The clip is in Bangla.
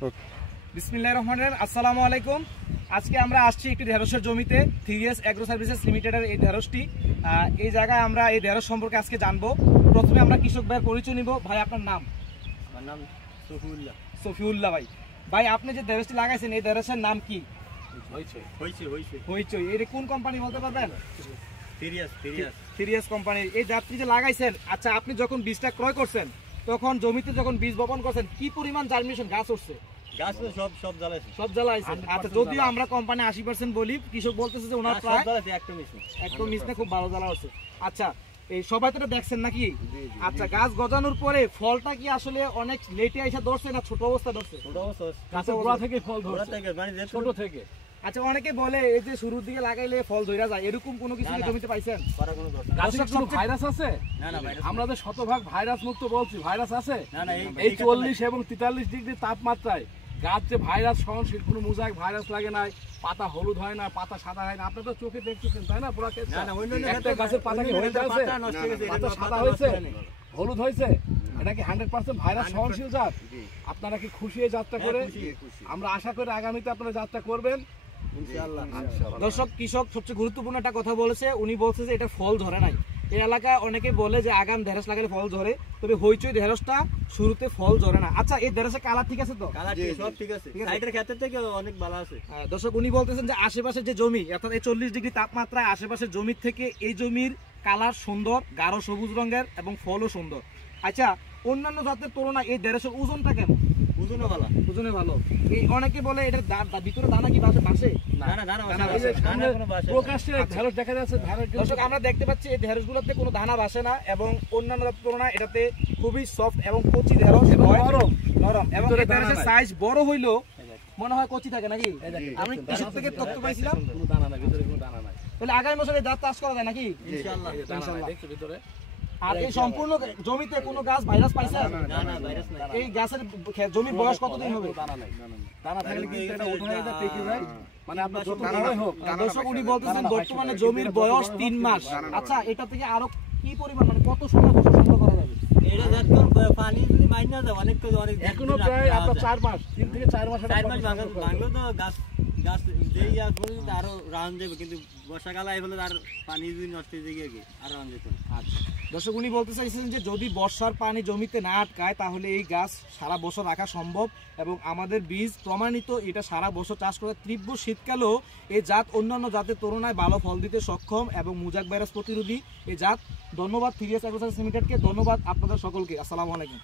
বিসমিল্লাহির রহমানির রহিম। আসসালামু আলাইকুম। আজকে আমরা আসছি একটি ঢেঁড়সের জমিতে, 3S এগ্রো সার্ভিসেস লিমিটেডের এই ঢেঁড়সটি। এই জায়গায় আমরা এই ঢেঁড়স সম্পর্কে আজকে জানবো। প্রথমে আমরা কৃষক ভাইয়ের পরিচয় নিব। ভাই, আপনার নাম? আমার নাম সফিউল্লাহ। সফিউল্লাহ ভাই। ভাই, আপনি যে ঢেঁড়সটি লাগাইছেন এই ঢেঁড়সের নাম কি? হইচই। এটা কোন কোম্পানি বলতে পারবেন? 3S company. এই জাতটি যে লাগাইছেন, আচ্ছা, আপনি যখন বীজটা ক্রয় করছেন তখন জমিতে যখন বীজ বপন করছেন কি পরিমাণ জার্মিনেশন গাছ উঠছে? সব জ্বালাইছে। আচ্ছা, যদিও আমরা কোম্পানি 80% বলি, কৃষক বলতেছে যে ওনার প্রায় একদম মিশনে খুব ভালো জ্বালা হচ্ছে। আচ্ছা, এই সবাই তো এটা দেখছেন নাকি? আচ্ছা, গাছ গজানোর পরে ফলটা কি আসলে অনেক লেটে আইসা ধরছে না ছোট অবস্থা ধরছে? গাছের গোড়া থেকে ফল ধরছে, ছোট থেকে। আচ্ছা, অনেকে বলে এই যে শুরুর দিকে লাগাইলে ফল ধইরা যায়, এরকম কোনো কিছু জমিতে পাইছেন? গাছের কোনো ভাইরাস আছে? আমরা তো শতভাগ ভাইরাস মুক্ত বলছি, ভাইরাস আছে? এই 40 এবং 43 ডিগ্রি তাপমাত্রায় গাছ যে ভাইরাস সহনশীল, কোনো মোজাইক ভাইরাস লাগে নাই, পাতা হলুদ হয় না, পাতা সাদা হয় না। আপনি তো চোখে দেখতেছেন, তাই না? পুরো একটা গাছের পাতা কি হয়ে যাচ্ছে? পাতা সাদা হয়েছে, হলুদ হয়েছে, এটা কি 100% ভাইরাস সহনশীল জাত? আপনারা কি খুশি এই যাত্রা করে? আমরা আশা করি আগামীতে আপনারা যাত্রা করবেন ইনশাআল্লাহ। দর্শক, কৃষক সবচেয়ে গুরুত্বপূর্ণ একটা কথা বলেছে। উনি বলছে যে এটা ফল ধরে নাই। এই এলাকা অনেকে বলে যে আগাম ঢেঁড়স লাগালে ফল ধরে, তবে হইচই ঢেঁড়সটা শুরুতে ফল ধরে না। আচ্ছা, এই ঢেঁড়সের কালার ঠিক আছে তো? সব ঠিক আছে, সাইডের ক্ষেত্রে থেকে অনেক ভালো আছে। দর্শক, উনি বলতেছেন যে আশেপাশে যে জমি, অর্থাৎ এই 40 ডিগ্রি তাপমাত্রায় আশেপাশের জমির থেকে এই জমির কালার সুন্দর, গাঢ় সবুজ রঙের এবং ফলও সুন্দর। আচ্ছা, অন্যান্য জাতের তুলনায় এই ঢেঁড়সের ওজনটা কেমন? ওজনে ভালো। এই অনেকে বলে এটার ভিতরে দানা কি বাসে? দর্শক, আমরা দেখতে পাচ্ছি এই ঢেঁড়সগুলোতে কোনো দানা বাসে না এবং অন্যান্য জাতের তুলনায় এটাতে খুবই সফট এবং কচি ঢেঁড়স, নরম এবং এই ঢেঁড়সের সাইজ বড় হইলেও মনে হয় কচি থাকে নাকি? আমি কৃষক থেকে তথ্য পাইছিলাম। তাহলে আগামী বছর এই জাত চাষ করা যায় নাকি? ইনশাআল্লাহ। আর এই সম্পূর্ণ জমিতে কোনো গাছ ভাইরাস পাইছে? এই গাছের জমির বয়স কতদিন হবে? দানা থাকলে কিন্তু এটা উঠে যায়, টেকে যায়। মানে আপনার যত বড়ই হোক। দর্শক, উনি বলতেছেন বর্তমানে জমির বয়স 3 মাস। আচ্ছা, এটা থেকে আরো কি পরিমাণ, মানে কত সময় বছর সংগ্রহ করা যাবে? এটা যখন পানি যদি মাইনা যায় অনেক এখনো প্রায় আপনার 4 মাস, 3 থেকে 4 মাস ভাঙলো তো গাছ যেই আরো রান যাবে, কিন্তু বর্ষাকালে এই বলে আর পানি যদি নষ্ট হয়ে যায় আর রান যেত। আচ্ছা, দর্শক, উনি বলতে চাইছেন যে যদি বর্ষার পানি জমিতে না আটকায় তাহলে এই গাছ সারা বছর রাখা সম্ভব এবং আমাদের বীজ প্রমাণিত এটা সারা বছর চাষ করে তীব্র শীতকালেও এই জাত অন্যান্য জাতের তুলনায় ভালো ফল দিতে সক্ষম এবং মোজাইক ভাইরাস প্রতিরোধী এই জাত। ধন্যবাদ 3S এগ্রো সার্ভিসেস লিমিটেডকে, ধন্যবাদ আপনাদের সকলকে। আসসালামু আলাইকুম।